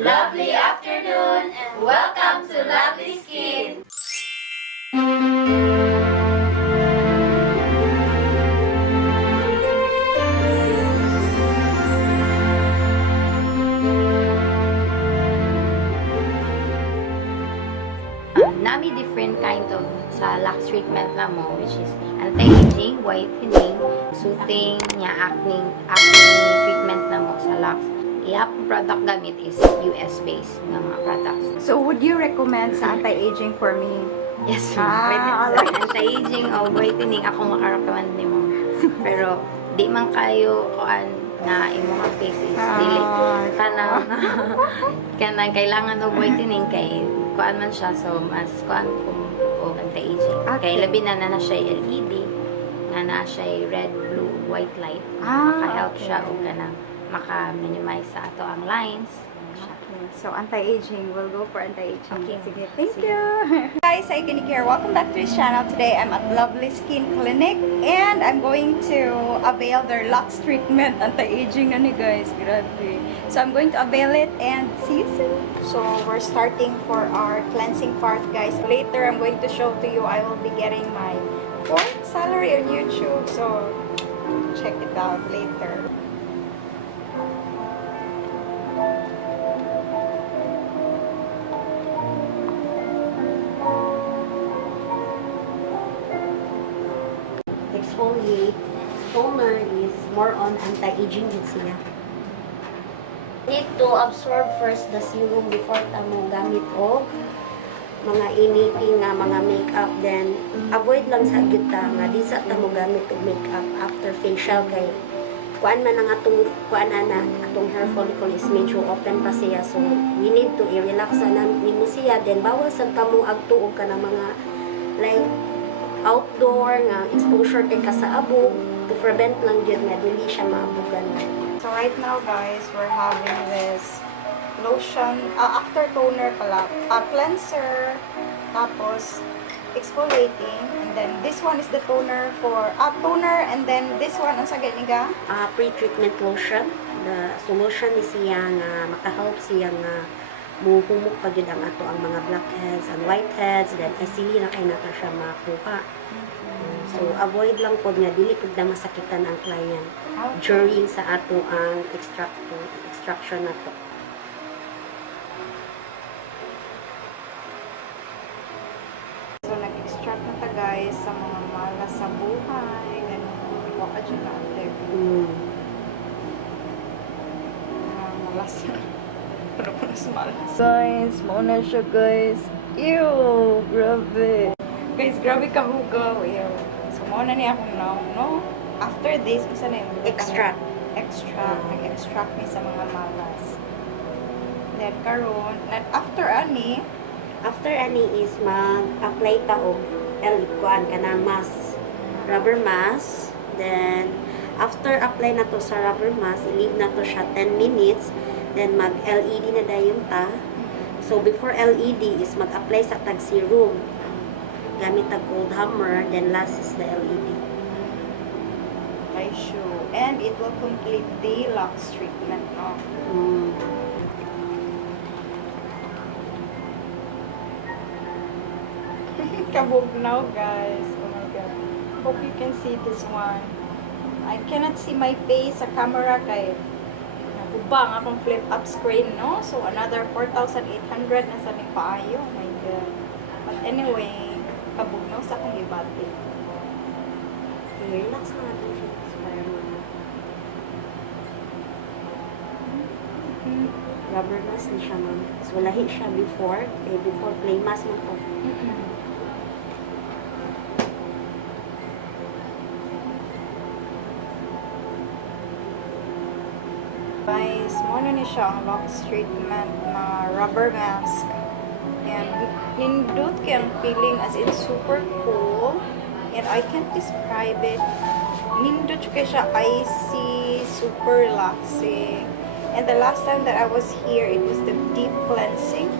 Lovely afternoon and welcome to Loveliskin. Nami different kind of sa LUX treatment na mo, which is anti-aging, whitening, soothing, acne treatment na mo sa LUX. Iyap product gamit is US-based na mga products. So, would you recommend sa anti-aging for me? Yes, anti-aging o whitening, ako makarecommend ni mo. Pero, di man kayo kuan na imong face is dili. Kanang kailangan og whitening kay kuan man siya, so mas kuan kung anti-aging. Okay. Kay labi na siya LED, na siya red, blue, white light. Maka-help siya o kanang maka-minimize sa ato ang lines. Okay. So, anti-aging. We'll go for anti-aging. Okay. Sige, thank you. Guys, Cykaniki here. Welcome back to this channel. Today, I'm at Loveliskin Clinic and I'm going to avail their LUX treatment. Anti-aging na ni guys. Grabe. So, I'm going to avail it and see you soon. So, we're starting for our cleansing part, guys. Later, I'm going to show to you. I will be getting my 4th salary on YouTube. So, check it out later. Exfoliate, toner is more on anti-aging din siya. Need to absorb first the serum before ta mo gamit og mga initing nga mga makeup, then avoid lang sa gyuta nga di sa ta mo gamit og makeup after facial kay kuan man ang atong atong hair follicle is medyo open pa siya, so we need to i-relax na nimo siya, then bawal sa ta mo agtuog ka ng mga like outdoor nga exposure kay ka sa abog to prevent lang yun nga dili siya maabugan. So right now guys, we're having this lotion, after toner pala, cleanser, tapos exfoliating, and then this one is the toner for, toner, and then this one, ang sagay niga? Pre-treatment lotion. The solution is siya nga makahelp siya nga muhumok pa gyud ang ato ang mga blackheads and whiteheads, then easily na kay nata siya makuha. So avoid lang pod nga dili pud na masakitan ang client during sa ato ang extraction nato. So nag-extract na ta guys sa mga malas sa buhay, ganun. Ikaw ka dyan na ate. Malas na. Pero po nas malas. Guys, mauna siya guys. Ew, grabe. Guys, grabe ka hugaw. Ew. So mauna niya akong no? After this, isa na yung Extract. Nag-extract niya sa mga malas. Then karon, after ani is mag-apply ta og kuan kanang mask, rubber mask. Then after apply na to sa rubber mask, i-leave na to siya 10 minutes. Then mag-LED na dayon ta. So before LED is mag-apply sa tag serum gamit tag cold hammer, then last is the LED. I show. And it will complete the LUX treatment, no? Kabugnaw, guys. Oh my god. Hope you can see this one. I cannot see my face sa camera kay nagubang akong flip up screen, no? So another 4,800 na sa ning paayo. Oh my god. But anyway, kabugnaw sa akong ibati. Relax na natin siya. Rubber mask ni siya, ma'am. So lahi siya before play mask mo to. Guys, muna ni siya ang LUX treatment na rubber mask. And nindot kay ang feeling as in super cool. And I can't describe it. Nindot kay siya icy, super relaxing. And the last time that I was here, it was the deep cleansing.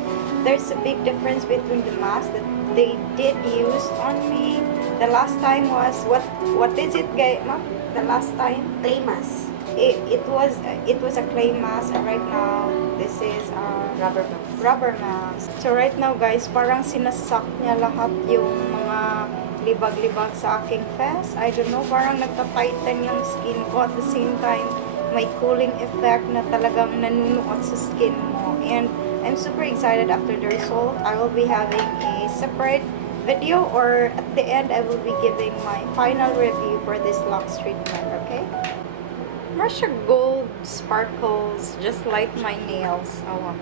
There's a big difference between the mask that they did use on me. The last time was, what is it, guys? The last time? Clay mask. It was a clay mask, and right now this is Rubber mask. Rubber mask. So right now guys, parang sinasak niya lahat yung mga libag-libag sa aking face. I don't know, parang nagka-tighten yung skin ko. At the same time, may cooling effect na talagang nanunuot sa skin mo. And I'm super excited after the result. I will be having a separate video, or at the end, I will be giving my final review for this LUX treatment, okay? Russia gold sparkles just like my nails. Oh.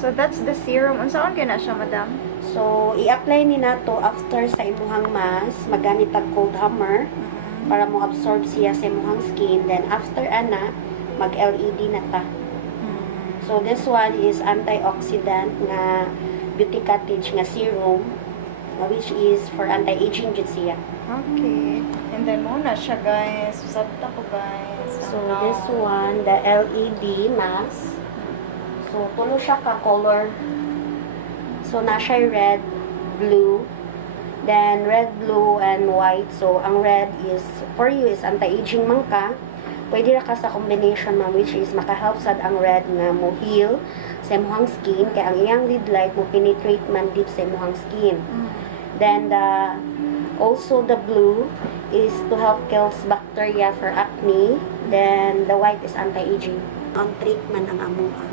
So that's the serum. Unsaon kay na siya, madam? So, i-apply ni nato after sa imuhang mask, magamit ang cold hammer para mo absorb siya sa imuhang skin. Then after ana, mag-LED na ta. So this one is antioxidant nga beauty cottage nga serum, which is for anti-aging jud siya. Okay. And then muna siya, guys. Sabta ko, guys. So this one, the LED mask. So tulo siya ka color. So na siya red, blue, then red, blue, and white. So ang red is for you is anti-aging man ka. Pwede ra ka sa combination man, which is makahelp sad ang red nga mo heal sa imong skin, kay ang iyang lead light mo penetrate man deep sa imong skin. Then also the blue is to help kills bacteria for acne. Then the white is anti-aging. Ang treatment ang amuha.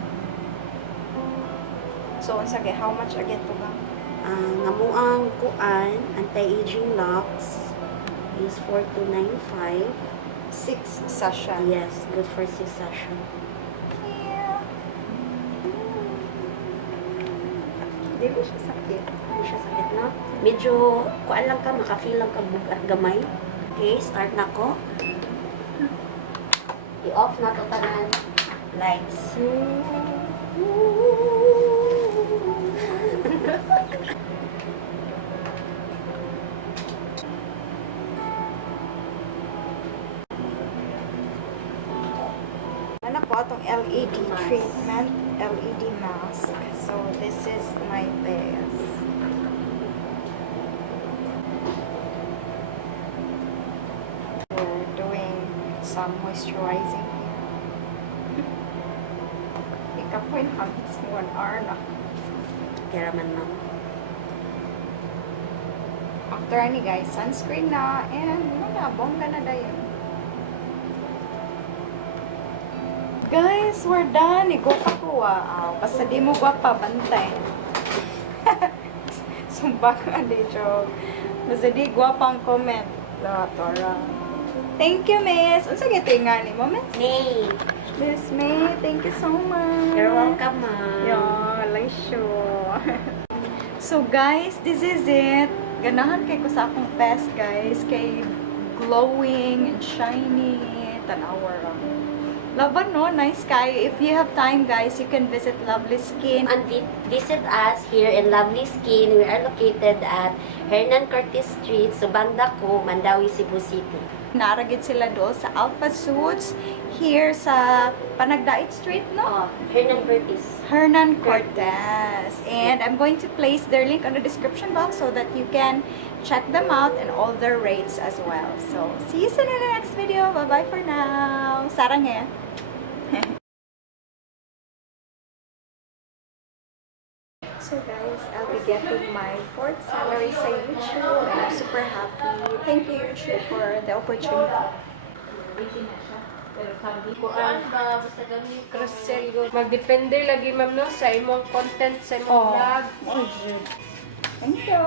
So, unsage, how much again to ba? Ang amuang kuan, anti-aging LUX is 4295. 6 session. Yes, good for 6 session. Yeah. Hindi siya sakit. Hindi siya sakit na. Medyo, kuan lang ka, makafeel lang ka bugat gamay. Okay, start na ko. I-off na to tanan. Lights. Ano po itong LED treatment, LED mask. So, this is my face. We're doing some moisturizing here. Ika po yung habits mo 1 hour na. Kaya man ma'am. After ani guys, sunscreen na, and wala, bongga na dayon. Guys, we're done. Igo pa ko, wow. Basta di mo gwapa, bantay. Sumbak nga di, joke. Basta di gwapa ang comment. Tora. Thank you, miss. Unsa gito nga ni mo, miss? Nay, Miss May, thank you so much. you're welcome ma'am. Yeah, like sure. So guys, this is it. Ganahan kay ko sa akong face, guys. Kay glowing and shiny. Tanawa ra. Laban, no? Nice kayo. If you have time, guys, you can visit Loveliskin. And visit us here in Loveliskin. We are located at Hernan Cortez Street, Subandako, Mandawi, Cebu City. Naragid sila doon sa Alpha Suits. Here sa Panagdait Street, no? Hernan Cortez. Hernan Cortez. And I'm going to place their link on the description box so that you can check them out and all their rates as well. So, see you soon in the next video. Bye-bye for now. Sarang eh. So guys, I'll be getting my 4th salary sa YouTube and I'm super happy. Thank you YouTube for the opportunity. Magdepende lagi ma'am no sa imong content sa imong vlog. Oh, good. Thank you.